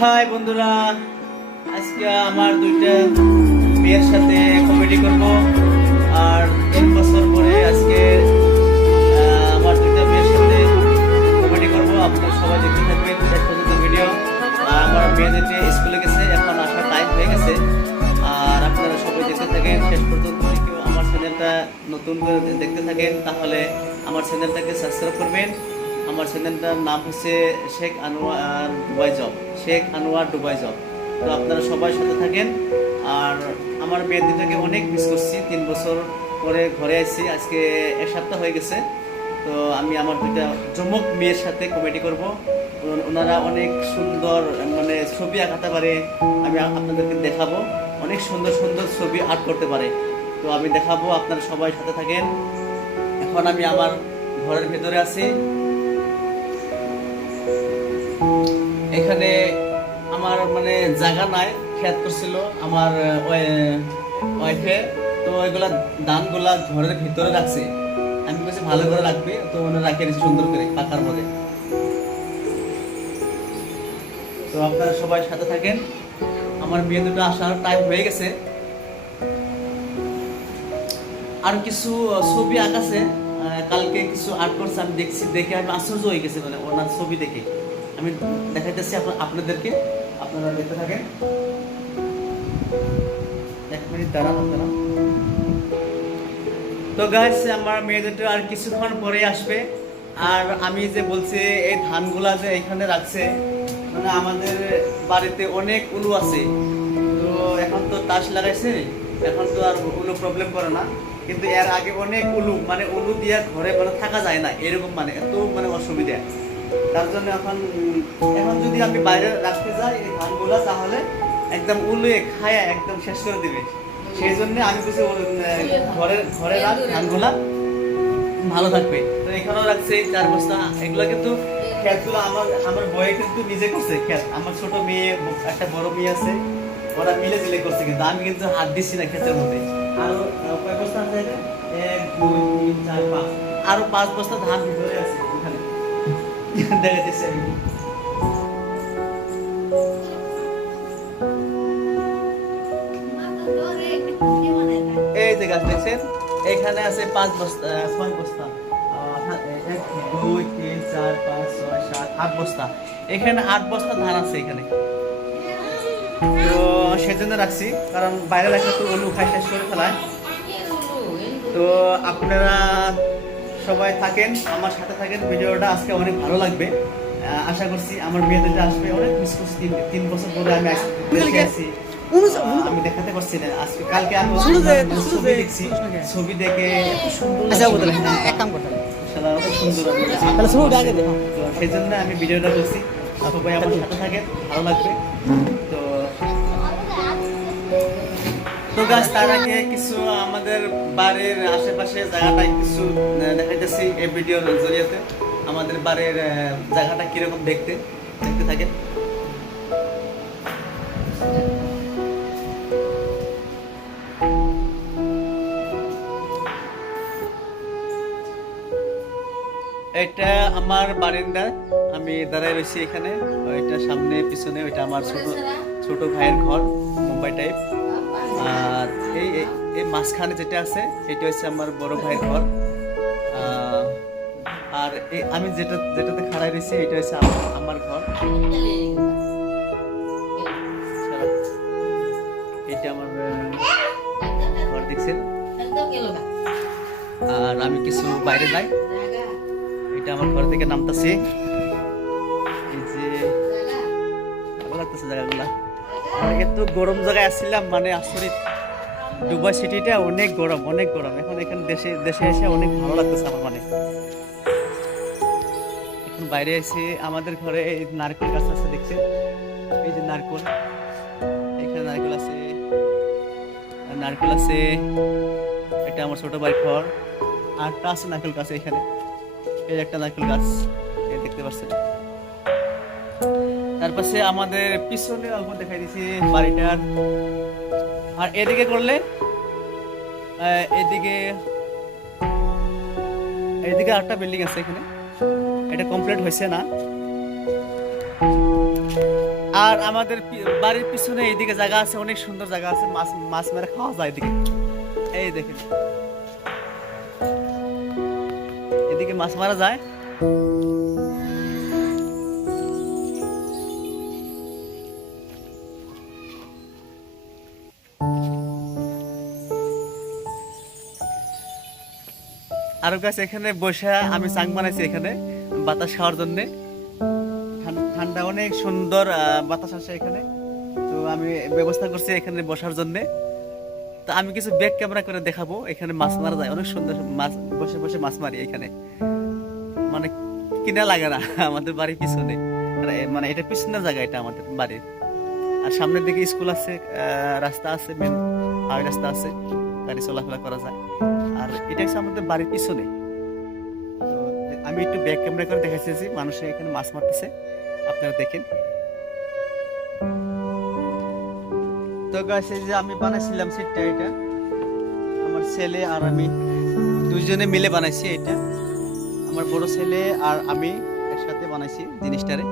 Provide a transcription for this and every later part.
High বন্ধুরা, আজকে আমার দুইটা মেয়ের সাথে কমেডি করব। আর 3 বছর পরে আজকে আমার দুইটা মেয়ের সাথে কমেডি করব। আপনারা সবাই দেখতে থাকবেন শেষ পর্যন্ত ভিডিও। আর আমার মেয়ে যেতে স্কুলে গেছে, এখন আসার টাইম হয়ে গেছে। আর আপনারা সবাই দেখতে থাকেন শেষ পর্যন্ত। কেউ আমার চ্যানেলটা নতুন করে দেখতে থাকেন তাহলে আমার চ্যানেলটাকে সাবস্ক্রাইব করবেন। আমার চ্যানেলটার নাম হচ্ছে Sheikh Anwar Dubai job, Sheikh Anwar Dubai job. তো আপনারা সবাই সাথে থাকেন। আর আমার মেয়ের দিনটাকে অনেক মিস করছি, 3 বছর পরে ঘরে আসছি, আজকে 1 সপ্তাহ হয়ে গেছে। তো আমি আমার দুইটা যমক মেয়ের সাথে কমেডি করব। ওনারা অনেক সুন্দর মানে ছবি আঁকাতে পারে, আমি আপনাদেরকে দেখাবো। অনেক সুন্দর সুন্দর ছবি আর্ট করতে পারে, তো আমি দেখাবো। আপনারা সবাই সাথে থাকেন। এখন আমি আমার ঘরের ভেতরে আছি। এখানে আমার মানে জায়গা নাই, খেত করছিল আমার ওয়াইফে। তো ওইগুলা ধানগুলা ঘরের ভিতরে রাখছে, আমি বলছি ভালো করে রাখবে, তো ওনারা রাখে সুন্দর করে পাকার মধ্যে। তো আপনারা সবাই সাথে থাকেন। আমার বিয়ে দুটো আসার টাইম হয়ে গেছে। আর কিছু ছবি আঁকাছে, কালকে কিছু আর্ট করছে, আমি দেখছি, দেখে আমি আশ্চর্য হয়ে গেছি। মানে ওনার ছবি দেখে আমি দেখাইতেছি আপনাদেরকে, আপনারা দেখতে থাকেন। 1 মিনিট দাঁড়ান আপনারা। তো গাইস, আমার মেয়েদের আর কিছুক্ষণ পরে আসবে। আর আমি যে বলছি এই ধানগুলা যে এখানে রাখছে, মানে আমাদের বাড়িতে অনেক উলু আছে। তো এখন তো তাস লাগাইছে, এখন তো আর উলু প্রবলেম করে না। কিন্তু এর আগে অনেক উলু, মানে উলু দিয়ে ঘরে ঘরে থাকা যায় না, এরকম মানে এত মানে অসুবিধা। তার জন্য এখন যদি আমি বাইরে রাখতে যাই এই ধানগুলা, তাহলে একদম উলুয়ে খায়া একদম শেষ করে দিবে। সেই জন্য আমি কিছু ঘরে রাখ, ধানগুলা ভালো থাকবে। তো এখানেও রাখছে 4 বস্তা। এগুলো কিন্তু ক্ষেতগুলো আমার বয়ে কিন্তু নিজে করছে ক্ষেত। আমার ছোট মেয়ে, একটা বড় মেয়ে আছে, ওরা মিলে জিলে করছে, কিন্তু আমি কিন্তু হাত দিচ্ছি না ক্ষেতের মধ্যে। আরো কয় বস্তা আছে? 1 2 3 4 5, আরো 5 বস্তা ধান ভিতরে আছে এখানে। দেখাচ্ছি আমি। এই যে গাছ দেখছেন, এখানে আছে 5 বস্তা, 6 বস্তা, 1 2 3 4 5 6 7 8 বস্তা। এখানে 8 বস্তা ধান আছে এখানে। তো সেজন্য রাখছি, কারণ বাইরে রাখলে তো উলু খাই শেষ করে ফেলায়। তো আপনারা সবাই থাকেন, আমার সাথে থাকেন। ভিডিওটা আজকে অনেক ভালো লাগবে, আশা করছি। আমার মেয়েদের আসবে, অনেক মিস করছি। 3 বছর পরে আমি আসছি, আমি দেখাতে পারছি না। আজকে কালকে আমি ছবি দেখছি, ছবি দেখে সুন্দর, এক কাম করতে সুন্দর, সেই জন্য আমি ভিডিওটা করছি। সবাই আমার সাথে থাকেন, ভালো লাগবে। তো গাছ, তার আগে কিছু আমাদের বাড়ির আশেপাশে জায়গাটায় কিছু দেখাইতেছি এই ভিডিওর জরিয়াতে। আমাদের বাড়ির জায়গাটা কিরকম দেখতে থাকেন। এটা আমার বারিন্দা, আমি দাঁড়াই রয়েছি এখানে। ওইটা সামনে পিছনে, ওইটা আমার ছোট ভাইয়ের ঘর, মুম্বাই টাইপ। আর এই মাঝখানে যেটা আছে এটা হচ্ছে আমার বড় ভাইয়ের ঘর। আর আমি যেটাতে খাড়াই রয়েছি এটা হচ্ছে আমার ঘর। এটা আমার ঘর দেখছেন। আর আমি কিছু বাইরে যাই, এটা আমার ঘর থেকে নামতেছি। এই যে ভালো লাগতেছে জায়গাগুলা। এত গরম জায়গায় আসছিলাম, মানে আচরিত। দুবাই সিটিটা অনেক গরম, অনেক গরম। এখন এখানে দেশে এসে অনেক ভালো লাগতেছে আমার। মানে এখন বাইরে এসে আমাদের ঘরে এই নারকেল গাছ আছে দেখছেন, এই যে নারকেল, এখানে নারকেল আছে, এটা আমার ছোট ভাই ঘর। আরটা আছে নারকেল গাছ এখানে, এই একটা নারকেল গাছ এই দেখতে পাচ্ছেন। তারপরে আমাদের পিছনে অল্প দেখাই দিছি বাড়িটার। আর এদিকে করলে এদিকে আরেকটা বিল্ডিং আছে এখানে, এটা কমপ্লিট হয়েছে না। আর আমাদের বাড়ির পিছনে এইদিকে জায়গা আছে, অনেক সুন্দর জায়গা আছে, মাছ মাছ মেরে খাওয়া যায় এদিকে। এই দেখেন এদিকে মাছ মারা যায়। আরো গাছ এখানে বসে আমি চাং বানাইছি এখানে বাতাস খাওয়ার জন্য। ঠান্ডা অনেক সুন্দর বাতাস আসে এখানে, তো আমি ব্যবস্থা করছি এখানে বসার জন্য। তো আমি কিছু ব্যাক ক্যামেরা করে দেখাবো। এখানে মাছ মারা যায়, অনেক সুন্দর মাছ, বসে বসে মাছ মারি এখানে, মানে কিনা লাগে না আমাদের বাড়ির পিছনে, মানে এটা পিছনের জায়গা এটা আমাদের বাড়ির। আর সামনের দিকে স্কুল আছে, রাস্তা আছে, মেন হাই রাস্তা আছে, গাড়ি চলাফেরা করা যায়। আর এটা হচ্ছে আমাদের বাড়ির পিছনে। তো আমি একটু ব্যাক ক্যামেরা করে দেখাচ্ছি, মানুষে এখানে মাছ মারতেছে, আপনারা দেখেন। তো গাছ এই যে আমি বানাইছিলাম সিটটা, এটা আমার ছেলে আর আমি দুইজনে মিলে বানাইছি। এটা আমার বড় ছেলে আর আমি একসাথে বানাইছি জিনিসটারে।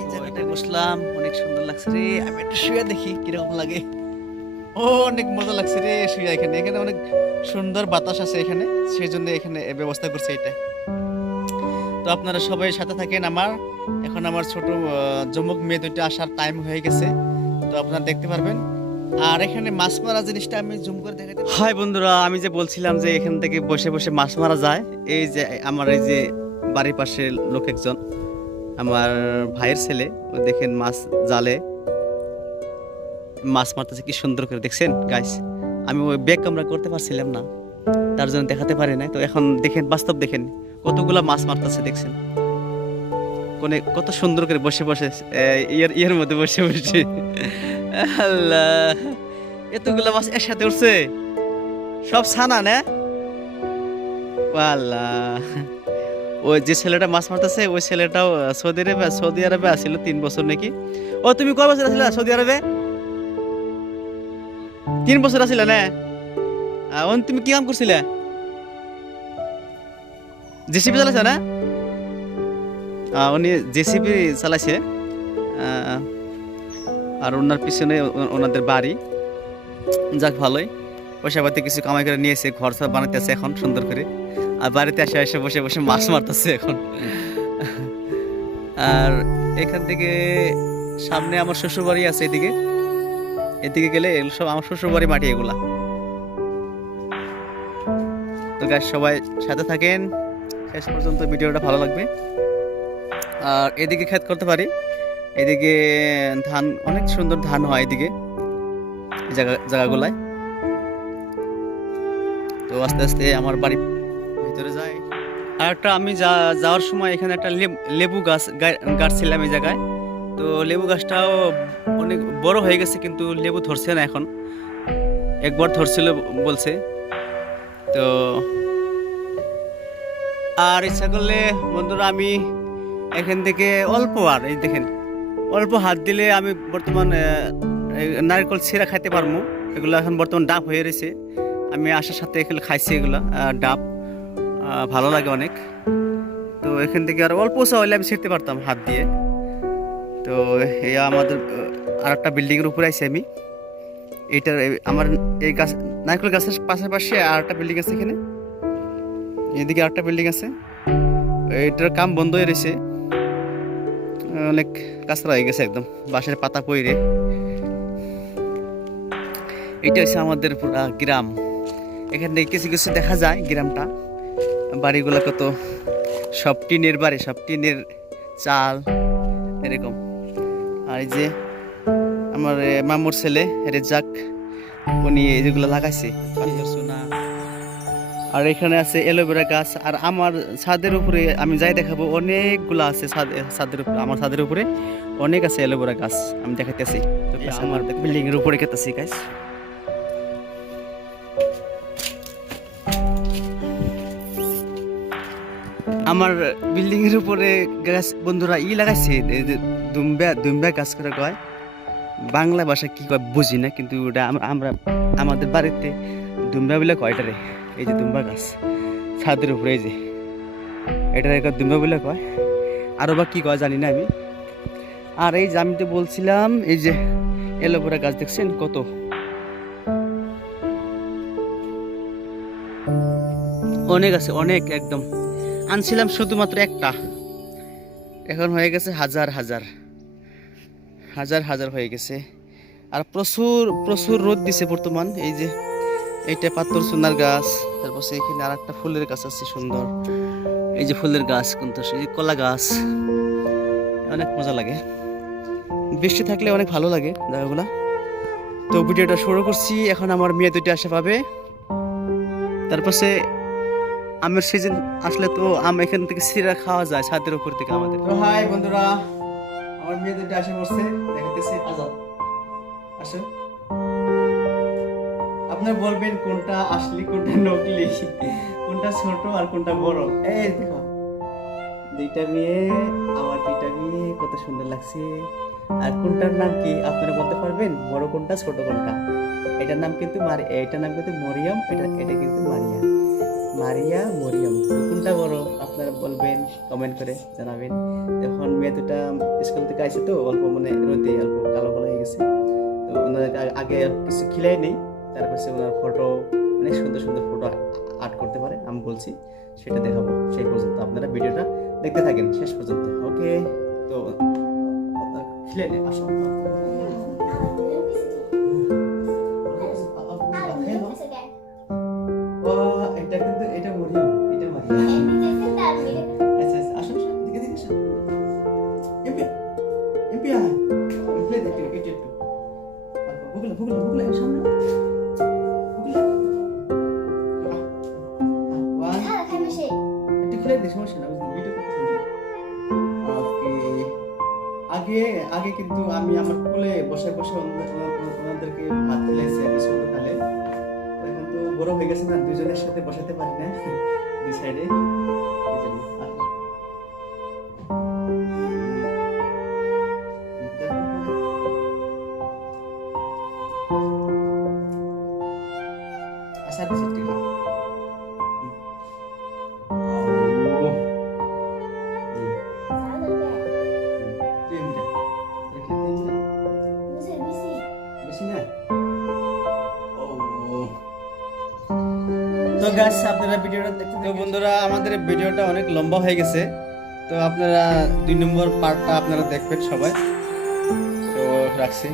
এই জায়গাটায় বসলাম, অনেক সুন্দর লাগছে রে। আমি একটু শুয়ে দেখি কিরকম লাগে। ও অনেক মজা লাগছে রে শুয়ে এখানে। এখানে অনেক সুন্দর বাতাস আছে এখানে, সেই জন্য এখানে ব্যবস্থা করছে এটা। তো আপনারা সবাই সাথে থাকেন আমার। এখন আমার ছোট যমুক মেয়ে দুইটা আসার টাইম হয়ে গেছে, তো আপনারা দেখতে পারবেন। আর এখানে মাছ মারা জিনিসটা আমি জুম করে দেখাতে। হাই বন্ধুরা, আমি যে বলছিলাম যে এখান থেকে বসে বসে মাছ মারা যায়, এই যে আমার এই যে বাড়ির পাশে লোক একজন, আমার ভাইয়ের ছেলে, দেখেন মাছ জালে মাছ মারতেছে কি সুন্দর করে, দেখছেন গাইস। আমি ওই ব্যাক ক্যামেরা করতে পারছিলাম না, তার জন্য দেখাতে পারি না। তো এখন দেখেন, বাস্তব দেখেন কতগুলা মাছ মারতেছে, দেখছেন কোনে কত সুন্দর করে বসে বসে ইয়ের মধ্যে বসে বসে। আল্লাহ, এতগুলা মাছ একসাথে উঠছে, সব ছানা না। আল্লাহ, ওই যে ছেলেটা মাছ মারতেছে ওই ছেলেটাও সৌদি আরবে আসছিল 3 বছর নাকি। ও তুমি কয় বছর আসলে সৌদি আরবে? 3 বছর আসিল না? তুমি কি কাম করছিলে? জেসিবি চালাইছে না? উনি জেসিবি চালাইছে। আর ওনার পিছনে ওনাদের বাড়ি। যাক ভালোই, পয়সা পাতি কিছু কামাই করে নিয়েছে, ঘর সব বানাইতেছে এখন সুন্দর করে। আর বাড়িতে এসে এসে বসে বসে মাছ মারতেছে এখন। আর এখান থেকে সামনে আমার শ্বশুর বাড়ি আছে, এদিকে এদিকে গেলে এগুলো সব আমার শ্বশুর বাড়ি মাটি এগুলা। তো গাইস সবাই সাথে থাকেন শেষ পর্যন্ত, ভিডিওটা ভালো লাগবে। আর এদিকে ক্ষেত করতে পারি, এদিকে ধান, অনেক সুন্দর ধান হয় এদিকে জায়গাগুলায়। তো আস্তে আস্তে আমার বাড়ি ভিতরে যায়। আর একটা আমি যাওয়ার সময় এখানে একটা লেবু গাছ ছিলাম এই জায়গায়। তো লেবু গাছটাও অনেক বড় হয়ে গেছে, কিন্তু লেবু ধরছে না এখন। একবার ধরছিল বলছে। তো আর ইচ্ছা করলে বন্ধুরা আমি এখান থেকে অল্প, আর এই দেখেন অল্প হাত দিলে আমি বর্তমান নারকেল ছিঁড়া খাইতে পারবো। এগুলো এখন বর্তমান ডাব হয়ে রয়েছে, আমি আসার সাথে এখানে খাইছি এগুলা ডাব, ভালো লাগে অনেক। তো এখান থেকে আর অল্প হলে আমি ছিঁড়তে পারতাম হাত দিয়ে। তো এই আমাদের আর একটা বিল্ডিংয়ের উপরে আছি আমি। এইটার আমার এই গাছ, নারকেল গাছের পাশাপাশি আর একটা বিল্ডিং আছে এখানে, এদিকে আর একটা বিল্ডিং আছে। এটার কাম বন্ধ হয়ে রয়েছে, অনেক কাঁচরা হয়ে গেছে একদম, বাঁশের পাতা পইরে। এটা হচ্ছে আমাদের পুরা গ্রাম। এখান থেকে কিছু কিছু দেখা যায় গ্রামটা, বাড়িগুলো কত সব টিনের বাড়ি, সব টিনের চাল এরকম। আর এই যে আমার মামুর ছেলে রেজাক, উনি যেগুলো লাগাইছে। আর এখানে আছে অ্যালোভেরা গাছ। আর আমার ছাদের উপরে আমি যাই দেখাবো, অনেকগুলো আছে ছাদের উপরে, আমার ছাদের উপরে অনেক আছে অ্যালোভেরা গাছ, আমি দেখাইতেছি। আমার বিল্ডিং এর উপরে খেতেছি গাছ। আমার বিল্ডিং এর উপরে গাছ বন্ধুরা লাগাইছে, দুম্বা গাছ করে কয়, বাংলা ভাষা কি কয় বুঝি না, কিন্তু ওটা আমরা আমাদের বাড়িতে দুম্বা বলে কয় এটারে। এই যে দুম্বা গাছ ছাদের উপরে, এই যে এটার দুম্বা বলে কয়, আরো বা কি কয় জানি না আমি। আর এই যে আমি তো বলছিলাম, এই যে এলোভেরা গাছ দেখছেন কত, অনেক আছে, অনেক একদম। আনছিলাম শুধুমাত্র একটা, এখন হয়ে গেছে হাজার হাজার হাজার হাজার হয়ে গেছে। আর প্রচুর প্রচুর রোদ দিছে বর্তমান। এই যে এইটা পাথর সোনার গাছ, তারপর এখানে আর একটা ফুলের গাছ আছে সুন্দর, এই যে ফুলের গাছ কিন্তু, এই যে কলা গাছ, অনেক মজা লাগে। বৃষ্টি থাকলে অনেক ভালো লাগে জায়গাগুলা। তো ভিডিওটা শুরু করছি, এখন আমার মেয়ে দুইটা আসে পাবে। তারপর সে আমের সিজন আসলে তো আম এখান থেকে সিরা খাওয়া যায় ছাদের উপর থেকে আমাদের। তো হাই বন্ধুরা, আমার মেয়ে দুইটা আসে পড়ছে, দেখাতেছি। আজাদ আসো, আপনারা বলবেন কোনটা আসলি কোনটা নকলি, কোনটা ছোট আর কোনটা বড়। এই দেখো দুইটা মেয়ে, আমার দুইটা মেয়ে, কত সুন্দর লাগছে। আর কোনটার নাম কি আপনারা বলতে পারবেন? বড় কোনটা ছোট কোনটা? এটার নাম কিন্তু এটার নাম কিন্তু মরিয়ম, এটা কিন্তু মারিয়া। মারিয়া মরিয়ম, কোনটা বড় আপনারা বলবেন, কমেন্ট করে জানাবেন। তখন মেয়ে দুটা স্কুল থেকে আসে তো অল্প মানে রোদে অল্প কালো কালো হয়ে গেছে, তো ওনাদেরকে আগে কিছু খিলাই নেই, তারপর ওনার ফটো অনেক সুন্দর সুন্দর ফটো আর্ট করতে পারে, আমি বলছি সেটা দেখাবো। সেই পর্যন্ত আপনারা ভিডিওটা দেখতে থাকেন শেষ পর্যন্ত, ওকে? তো খিলাই নেই, আসো। এটা কিন্তু এটা মরিয়ম, এটা মারিয়া। আচ্ছা আচ্ছা, আসো আসো, দিকে দিকে আসো। এমপি এমপি আয়, প্লে দেখতে একটু একটু। বুগলা বুগলা বুগলা সামনে বুগলা। ওয়ান একটু খুলে দে, সমস্যা না, ভিডিও করতেছি। ওকে, আগে আগে কিন্তু আমি আমার কোলে বসে বসে ওনাদেরকে ভাত খেলাইছি আগে ছোটকালে। এখন তো বড় হয়ে গেছে না, দুজনের সাথে বসাতে পারি না দুই সাইডে। তো গাইস, আপনারা ভিডিওটা দেখতে, তো বন্ধুরা আমাদের ভিডিওটা অনেক লম্বা হয়ে গেছে, তো আপনারা 2 নম্বর পার্টটা আপনারা দেখবেন সবাই। তো রাখছি।